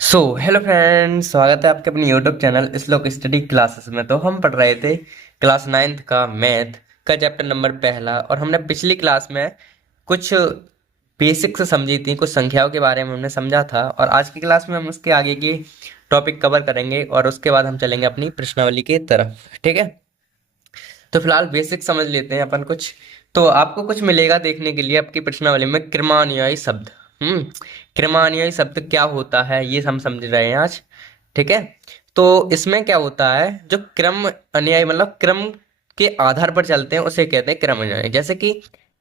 Hello friends, स्वागत है आपके अपने यूट्यूब चैनल श्लोक स्टडी क्लासेस में। तो हम पढ़ रहे थे क्लास नाइन्थ का मैथ का चैप्टर नंबर पहला, और हमने पिछली क्लास में कुछ बेसिक्स समझी थी, कुछ संख्याओं के बारे में हमने समझा था। और आज की क्लास में हम उसके आगे की टॉपिक कवर करेंगे और उसके बाद हम चलेंगे अपनी प्रश्नावली की तरफ। ठीक है, तो फिलहाल बेसिक समझ लेते हैं अपन कुछ। तो आपको कुछ मिलेगा देखने के लिए आपकी प्रश्नावली में, क्रमानुयायी शब्द। क्रमानुयायी शब्द क्या होता है ये हम समझ रहे हैं आज। ठीक है, तो इसमें क्या होता है, जो क्रम अनुयायी मतलब क्रम के आधार पर चलते हैं उसे कहते हैं क्रम अनुयायी। जैसे कि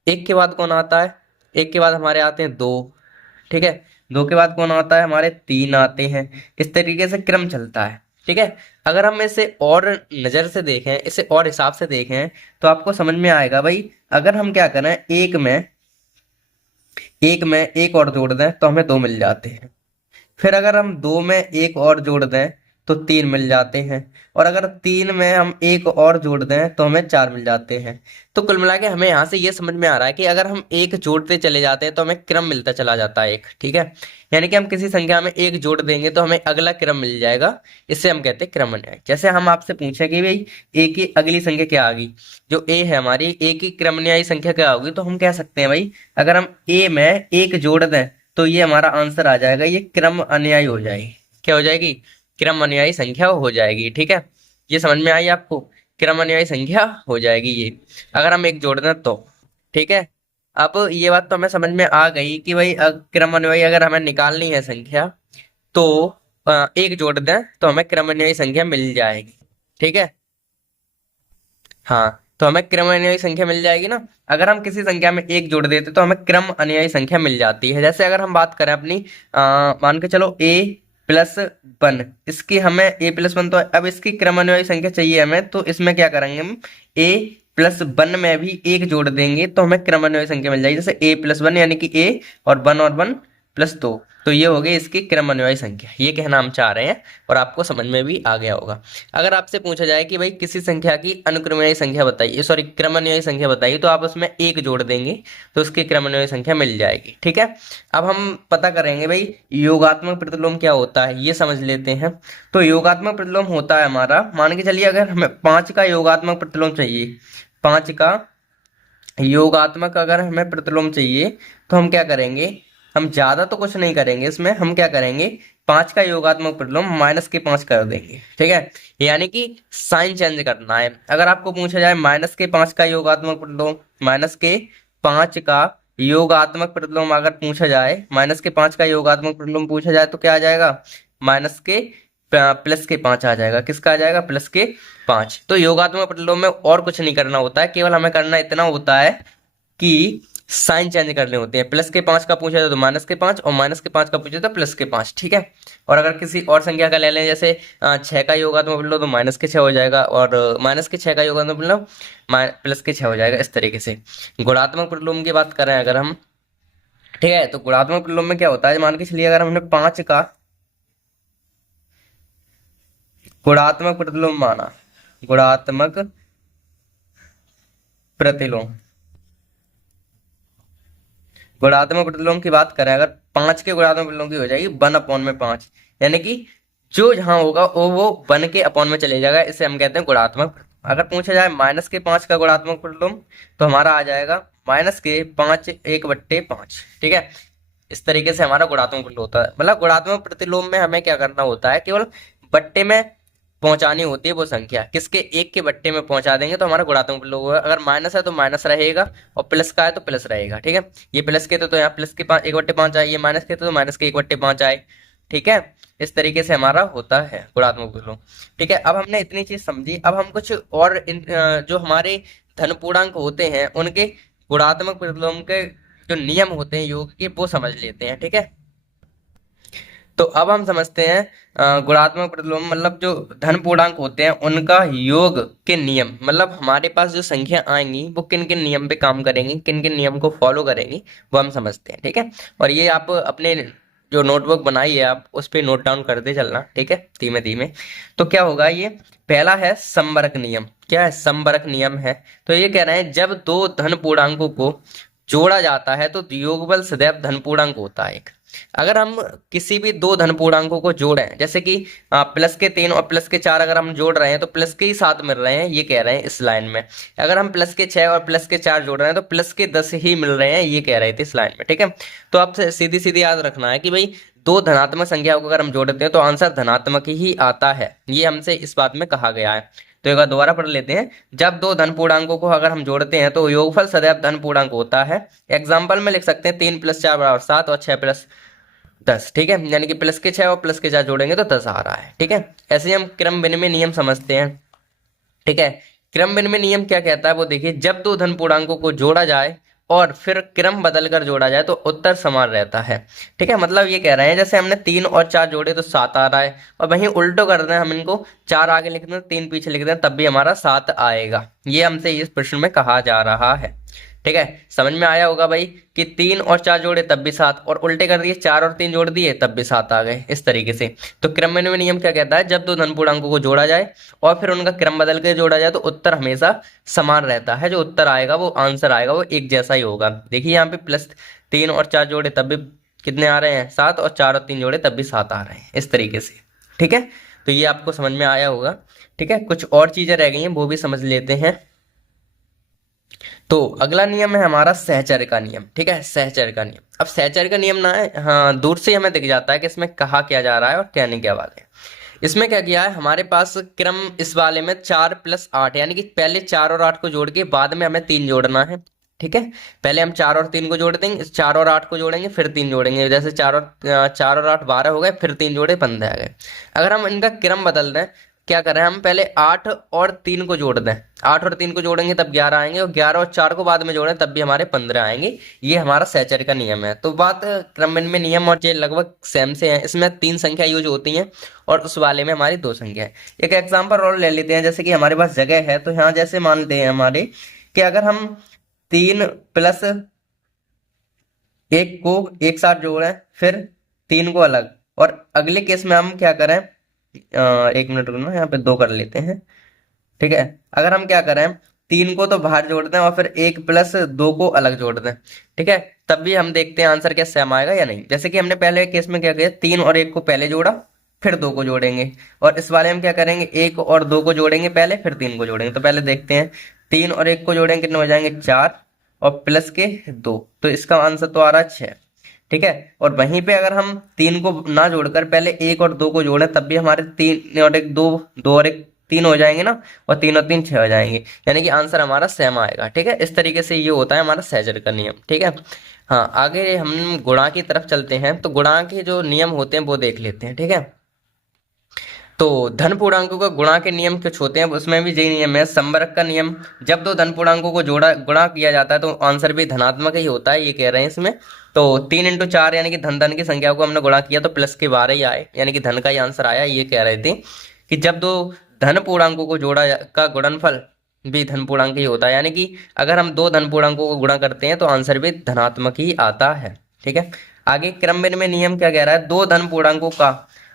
एक के बाद कौन आता है, एक के बाद हमारे आते हैं दो। ठीक है, दो के बाद कौन आता है, हमारे तीन आते हैं। इस तरीके से क्रम चलता है। ठीक है, अगर हम इसे और नजर से देखें, इसे और हिसाब से देखें, तो आपको समझ में आएगा भाई। अगर हम क्या करें, एक में एक और जोड़ दें तो हमें दो मिल जाते हैं। फिर अगर हम दो में एक और जोड़ दें तो तीन मिल जाते हैं। और अगर तीन में हम एक और जोड़ दें तो हमें चार मिल जाते हैं। तो कुल मिला के हमें यहाँ से ये समझ में आ रहा है कि अगर हम एक जोड़ते चले जाते हैं तो हमें क्रम मिलता चला जाता है एक। ठीक है, यानी कि हम किसी संख्या में एक जोड़ देंगे तो हमें अगला क्रम मिल जाएगा। इसे हम कहते हैं क्रम न्याय। जैसे हम आपसे पूछे कि भाई ए की अगली संख्या क्या आ गई, जो ए है हमारी, ए की क्रम न्यायी संख्या क्या होगी, तो हम कह सकते हैं भाई अगर हम ए में एक जोड़ दें तो ये हमारा आंसर आ जाएगा, ये क्रम अनुयायी हो जाएगी। क्या हो जाएगी, क्रम अनुयायी संख्या हो जाएगी। ठीक है, ये समझ में आई आपको, क्रम अनुयायी संख्या हो जाएगी ये, अगर हम एक जोड़ दें तो। ठीक है, अब ये बात तो हमें समझ में आ गई कि भाई क्रम अनुयायी अगर हमें निकालनी है संख्या तो एक जोड़ दें तो हमें क्रम अनुयायी संख्या मिल जाएगी। ठीक है, हाँ, तो हमें क्रम अनुयायी संख्या मिल जाएगी ना। अगर हम किसी संख्या में एक जोड़ देते तो हमें क्रम अनुयायी संख्या मिल जाती है। जैसे अगर हम बात करें अपनी, मान के चलो ए प्लस वन, इसकी हमें ए प्लस वन, तो अब इसकी क्रम अनुयायी संख्या चाहिए हमें, तो इसमें क्या करेंगे हम, ए प्लस वन में भी एक जोड़ देंगे तो हमें क्रम अनुयायी संख्या मिल जाएगी। जैसे ए प्लस वन यानी कि ए और वन प्लस दो, तो ये हो गई इसकी क्रम अनुयायी संख्या। ये कहना हम चाह रहे हैं और आपको समझ में भी आ गया होगा। अगर आपसे पूछा जाए कि भाई किसी संख्या की अनुक्रमणीय संख्या बताइए, सॉरी क्रमान्वयी संख्या बताइए, तो आप उसमें एक जोड़ देंगे तो उसकी क्रमान्वयी संख्या मिल जाएगी। ठीक है, अब हम पता करेंगे भाई योगात्मक प्रतिलोम क्या होता है, ये समझ लेते हैं। तो योगात्मक प्रतिलोम होता है हमारा, मान के चलिए अगर हमें पांच का योगात्मक प्रतिलोम चाहिए, पांच का योगात्मक अगर हमें प्रतिलोम चाहिए, तो हम क्या करेंगे, हम ज्यादा तो कुछ नहीं करेंगे इसमें, हम क्या करेंगे, पांच का योगात्मक प्रतिलोम माइनस के पांच कर देंगे। ठीक है, यानी कि साइन चेंज करना है। अगर आपको पूछा जाए माइनस के पांच का योगात्मक प्रतिलोम, माइनस के पांच का योगात्मक प्रतिलोम अगर पूछा जाए, माइनस के पांच का योगात्मक प्रतिलोम पूछा जाए तो क्या आ जाएगा, माइनस के प्लस के पांच आ जाएगा। किसका आ जाएगा, प्लस के पांच। तो योगात्मक प्रतिलोम में और कुछ नहीं करना होता है, केवल हमें करना इतना होता है कि साइन चेंज करने होते हैं। प्लस के पांच का पूछा जाए तो माइनस के पांच, और माइनस के पांच का पूछे तो प्लस के पांच। ठीक है, और अगर किसी और संख्या का ले लें, जैसे छह का योगात्मक प्रतिलोम, तो माइनस के छह हो जाएगा, और माइनस के छह का योगात्मक प्रतिलोम प्लस के छह हो जाएगा। इस तरीके से गुणात्मक प्रतिलोम की बात करें अगर हम, ठीक है, तो गुणात्मक प्रतिलोम में क्या होता है, मान के चलिए अगर हमने पांच का गुणात्मक प्रतिलोम माना, गुणात्मक प्रतिलोम, गुणात्मक प्रतिलोम की बात करें अगर, पांच के गुणात्मक प्रतिलोम की हो जाएगी वन अपॉन में पांच, यानी कि जो जहां होगा वो वन के अपॉन में चले जाएगा। इसे हम कहते हैं गुणात्मक। अगर पूछा जाए माइनस के पांच का गुणात्मक प्रतिलोम, तो हमारा आ जाएगा माइनस के पांच एक बट्टे पांच। ठीक है, इस तरीके से हमारा गुणात्मक प्रतिलोम होता है। मतलब गुणात्मक प्रतिलोम में हमें क्या करना होता है, केवल बट्टे में पहुंचानी होती है वो संख्या, किसके, एक के बट्टे में पहुंचा देंगे तो हमारा गुणात्मक प्रतिलोम होगा। अगर माइनस है तो माइनस रहेगा, और प्लस का है तो प्लस रहेगा। ठीक है, ये प्लस के तो यहाँ प्लस के पांच एक बट्टे पांच आए, ये माइनस के तो माइनस के एक बट्टे पांच आए। ठीक है, इस तरीके से हमारा होता है गुणात्मक प्रतिलोम। ठीक है, अब हमने इतनी चीज समझी, अब हम कुछ और जो हमारे धन पूर्णांक होते हैं उनके गुणात्मक प्रतिलोम के जो नियम होते हैं योग के, वो समझ लेते हैं। ठीक है, तो अब हम समझते हैं गुणात्मक प्रतिलोम मतलब जो धन पूर्णांक होते हैं उनका योग के नियम, मतलब हमारे पास जो संख्या आएंगी वो किन किन नियम पे काम करेंगी, किन किन नियम को फॉलो करेंगी, वो हम समझते हैं। ठीक है, और ये आप अपने जो नोटबुक बनाई है आप उस पर नोट डाउन करते चलना। ठीक है, धीमे धीमे। तो क्या होगा, ये पहला है समवर्क नियम। क्या है, समवर्क नियम है। तो ये कह रहे हैं जब दो धन पूर्णांकों को जोड़ा जाता है तो योगफल सदैव धन पूर्णांक होता है एक। अगर हम किसी भी दो धन पूर्णांकों को जोड़ें, जैसे कि प्लस के 3 और प्लस के 4 अगर हम जोड़ रहे हैं तो प्लस के ही 7 मिल रहे हैं, ये कह रहे हैं इस लाइन में। अगर हम प्लस के 6 और प्लस के 4 जोड़ रहे हैं तो प्लस के 10 ही मिल रहे हैं, ये कह रहे थे इस लाइन में। ठीक है, तो आप सीधी सीधी याद रखना है कि भाई दो धनात्मक संख्याओं को अगर हम जोड़ते हैं तो आंसर धनात्मक ही आता है, ये हमसे इस बात में कहा गया है। तो एक बार दोबारा पढ़ लेते हैं। जब दो धन पूर्णांकों को अगर हम जोड़ते हैं तो योगफल सदैव धन पूर्णांक होता है। एग्जाम्पल में लिख सकते हैं 3 + 4 = 7 और 6 + 10। ठीक है, यानी कि प्लस के 6 और प्लस के 4 जोड़ेंगे तो 10 आ रहा है। ठीक है, ऐसे ही हम क्रम विनिमय नियम समझते हैं। ठीक है, क्रम विनिमय नियम क्या कहता है वो देखिए, जब दो धन पूर्णांकों को जोड़ा जाए और फिर क्रम बदलकर जोड़ा जाए तो उत्तर समान रहता है। ठीक है, मतलब ये कह रहे हैं जैसे हमने 3 और 4 जोड़े तो 7 आ रहा है, और वहीं उल्टो कर रहे हैं, हम इनको 4 आगे लिख दें 3 पीछे लिख दें तब भी हमारा 7 आएगा। ये हमसे इस प्रश्न में कहा जा रहा है। ठीक है, समझ में आया होगा भाई कि 3 और 4 जोड़े तब भी 7, और उल्टे कर दिए 4 और 3 जोड़ दिए तब भी 7 आ गए, इस तरीके से। तो क्रम विनिमय नियम क्या कहता है, जब दो धन पूर्णांकों को जोड़ा जाए और फिर उनका क्रम बदल के जोड़ा जाए तो उत्तर हमेशा समान रहता है। जो उत्तर आएगा वो आंसर आएगा वो एक जैसा ही होगा। देखिए यहाँ पे +3 और 4 जोड़े तब भी कितने आ रहे हैं 7, और 4 और 3 जोड़े तब भी 7 आ रहे हैं, इस तरीके से। ठीक है, तो ये आपको समझ में आया होगा। ठीक है, कुछ और चीजें रह गई हैं वो भी समझ लेते हैं। तो अगला नियम है हमारा सहचर्य का नियम। ठीक है, सहचर्य का नियम। अब सहचर्य का नियम ना है, हाँ, दूर से हमें दिख जाता है कि इसमें कहा क्या जा रहा है और कहने क्या वाले हैं। इसमें क्या किया है, हमारे पास क्रम इस वाले में 4 + 8, यानी कि पहले 4 और 8 को जोड़ के बाद में हमें 3 जोड़ना है। ठीक है, पहले हम 4 और 3 को जोड़ देंगे, 4 और 8 को जोड़ेंगे फिर 3 जोड़ेंगे, जैसे 4 और 8 12 हो गए, फिर 3 जोड़े 15 आ गए। अगर हम इनका क्रम बदल दें, क्या करें, हम पहले 8 और 3 को जोड़ दें, 8 और 3 को जोड़ेंगे तब 11 आएंगे, और 11 और 4 को बाद में जोड़ें तब भी हमारे 15 आएंगे। ये हमारा सहचर्य का नियम है। तो बात क्रम में नियम और ये लगभग सेम से है, इसमें 3 संख्या यूज होती हैं और उस वाले में हमारी 2 संख्या है। एक एग्जाम्पल और ले लेते हैं, जैसे कि हमारे पास जगह है तो यहाँ जैसे मानते हैं हमारे कि अगर हम 3 + 1 को एक साथ जोड़ें फिर 3 को अलग, और अगले केस में हम क्या करें, 1 मिनट रुकना, यहाँ पे 2 कर लेते हैं। ठीक है, अगर हम क्या करें 3 को तो बाहर जोड़ दें और फिर 1 + 2 को अलग जोड़ दें, ठीक है, तब भी हम देखते हैं आंसर क्या सेम आएगा या नहीं। जैसे कि हमने पहले केस में क्या किया, 3 और 1 को पहले जोड़ा फिर 2 को जोड़ेंगे, और इस वाले हम क्या करेंगे, 1 और 2 को जोड़ेंगे पहले फिर 3 को जोड़ेंगे। तो पहले देखते हैं 3 और 1 को जोड़ेंगे कितने हो जाएंगे 4, और प्लस के 2, तो इसका आंसर तो आ रहा है 6। ठीक है, और वहीं पे अगर हम 3 को ना जोड़कर पहले 1 और 2 को जोड़ें तब भी हमारे 3 और 1 2, 2 और 1 3 हो जाएंगे ना, और 3 और 3 6 हो जाएंगे, यानी कि आंसर हमारा सेम आएगा। ठीक है, इस तरीके से ये होता है हमारा सहचर्य का नियम। ठीक है, हाँ, आगे हम गुणा की तरफ चलते हैं, तो गुणा के जो नियम होते हैं वो देख लेते हैं। ठीक है, तो धन पूर्णांकों का गुणा के नियम कुछ होते हैं, उसमें भी यही नियम है, संबरक का नियम। जब दो धन पूर्णांकों को गुणा किया जाता है तो आंसर भी धनात्मक ही होता है, ये कह रहे हैं इसमें। तो 3 × 4 यानी कि धन धन की संख्या को हमने गुणा किया तो प्लस के 12 ही आए, यानी कि धन का ही आंसर आया। ये कह रहे थे कि जब दो धन पूर्णांकों को का गुणनफल भी धन पूर्णांक ही होता है, यानी कि अगर हम दो धन पूर्णांकों को गुणा करते हैं तो आंसर भी धनात्मक ही आता है। ठीक है, आगे क्रम में नियम क्या कह रहा है, दो धन पूर्णांकों का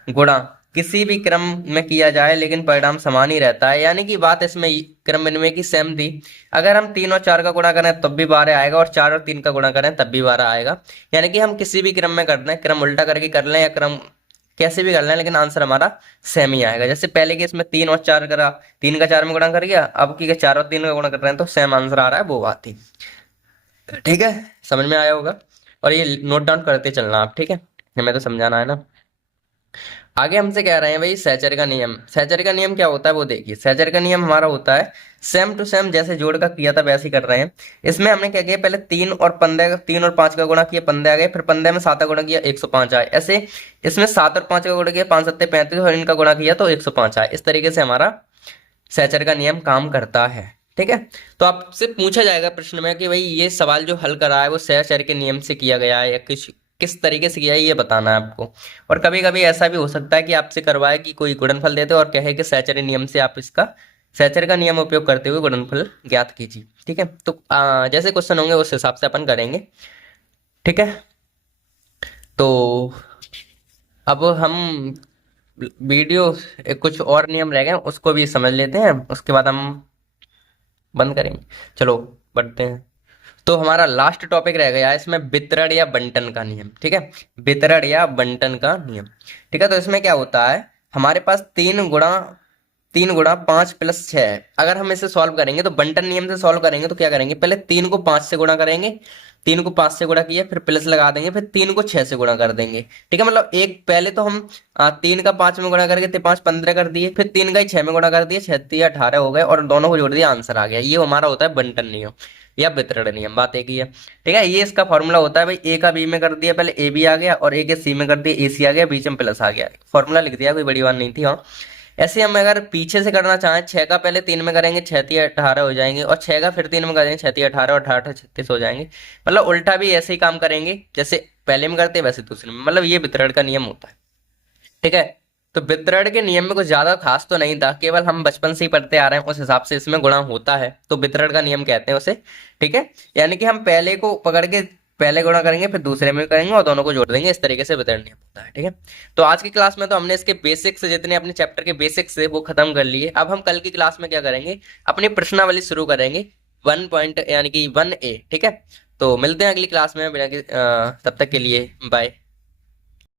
गुणा किसी भी क्रम में किया जाए लेकिन परिणाम समान ही रहता है, यानी कि बात इसमें क्रम में की सेम थी। अगर हम 3 और 4 का गुणा करें तब भी 12 आएगा, और 4 और 3 का गुणा करें तब भी 12 आएगा, यानी कि हम किसी भी क्रम में कर दें, क्रम उल्टा करके कर लें या क्रम कैसे भी कर लें, लेकिन आंसर हमारा सेम ही आएगा। जैसे पहले के इसमें 3 और 4 करा, 3 का 4 में गुणा कर गया, अब की 4 और 3 का गुणा कर रहे हैं तो सेम आंसर आ रहा है, वो बात थी। ठीक है, समझ में आया होगा, और ये नोट डाउन करते चलना आप। ठीक है, हमें तो समझाना है ना। आगे हमसे कह रहे हैं भाई सहचर्य का नियम। सहचर्य का नियम क्या होता है वो देखिए। सहचर्य का नियम हमारा होता है सेम टू सेम, जैसे जोड़ का किया था वैसे ही कर रहे हैं। इसमें हमने क्या किया, पहले 3 और 5 का गुणा किया 15 आ गए, फिर 15 में 7 का गुणा किया 105 आए। ऐसे इसमें 7 और 5 का गुणा किया 5 7 35, और इनका गुणा किया तो 105 आए। इस तरीके से हमारा सहचर्य का नियम काम करता है। ठीक है, तो आपसे पूछा जाएगा प्रश्न में कि भाई ये सवाल जो हल करा है वो सहचर्य के नियम से किया गया है या किस तरीके से किया है, ये बताना है आपको। और कभी कभी ऐसा भी हो सकता है कि आपसे करवाए कि कोई गुणनफल देते और कहे कि सहचर्य नियम से आप इसका सहचर्य का नियम उपयोग करते हुए गुणनफल ज्ञात कीजिए। ठीक है, तो जैसे क्वेश्चन होंगे उस हिसाब से अपन करेंगे। ठीक है, तो अब हम वीडियो कुछ और नियम रह गए उसको भी समझ लेते हैं, उसके बाद हम बंद करेंगे। चलो बढ़ते हैं। तो हमारा लास्ट टॉपिक रह गया है इसमें वितरण या बंटन का नियम। ठीक है, वितरण या बंटन का नियम। ठीक है, तो इसमें क्या होता है, हमारे पास 3 गुणा 5 + 6 है। अगर हम इसे सॉल्व करेंगे तो बंटन नियम से सॉल्व करेंगे तो क्या करेंगे, पहले 3 को 5 से गुणा करेंगे, 3 को 5 से गुणा किया, फिर प्लस लगा देंगे, फिर 3 को 6 से गुणा कर देंगे। ठीक है, मतलब एक पहले तो हम 3 का 5 में गुणा करके 5 15 कर दिए, फिर 3 का ही 6 में गुणा कर दिए, 6 3 18 हो गए, और दोनों को जोड़ दिया, आंसर आ गया। ये हमारा होता है बंटन नियम या वितरण नियम। बात एक ही है। ठीक है, ये इसका फॉर्मूला होता है भाई, ए का बी में कर दिया, पहले ए बी आ गया, और ए के सी में कर दिया, ए सी आ गया, बीच में प्लस आ गया, फॉर्मूला लिख दिया, कोई बड़ी बात नहीं थी। हाँ, ऐसे हम अगर पीछे से करना चाहें, 6 का पहले 3 में करेंगे, 6 3 18 हो जाएंगे, और 6 का फिर 3 में करेंगे, 6 3 18, और 18 36 हो जाएंगे। मतलब उल्टा भी ऐसे ही काम करेंगे, जैसे पहले में करते हैं वैसे दूसरे में। मतलब ये वितरण का नियम होता है। ठीक है, तो वितरण के नियम में कुछ ज्यादा खास तो नहीं था, केवल हम बचपन से ही पढ़ते आ रहे हैं, उस हिसाब से इसमें गुणा होता है, तो वितरण का नियम कहते हैं उसे। ठीक है, यानी कि हम पहले को पकड़ के पहले गुणा करेंगे, फिर दूसरे में करेंगे, और दोनों को जोड़ देंगे, इस तरीके से वितरण नियम होता है। ठीक है, तो आज की क्लास में तो हमने इसके बेसिक्स, जितने अपने चैप्टर के बेसिक्स है वो खत्म कर लिए। अब हम कल की क्लास में क्या करेंगे, अपनी प्रश्नावली शुरू करेंगे, 1 पॉइंट यानी कि 1A। ठीक है, तो मिलते हैं अगली क्लास में, तब तक के लिए बाय।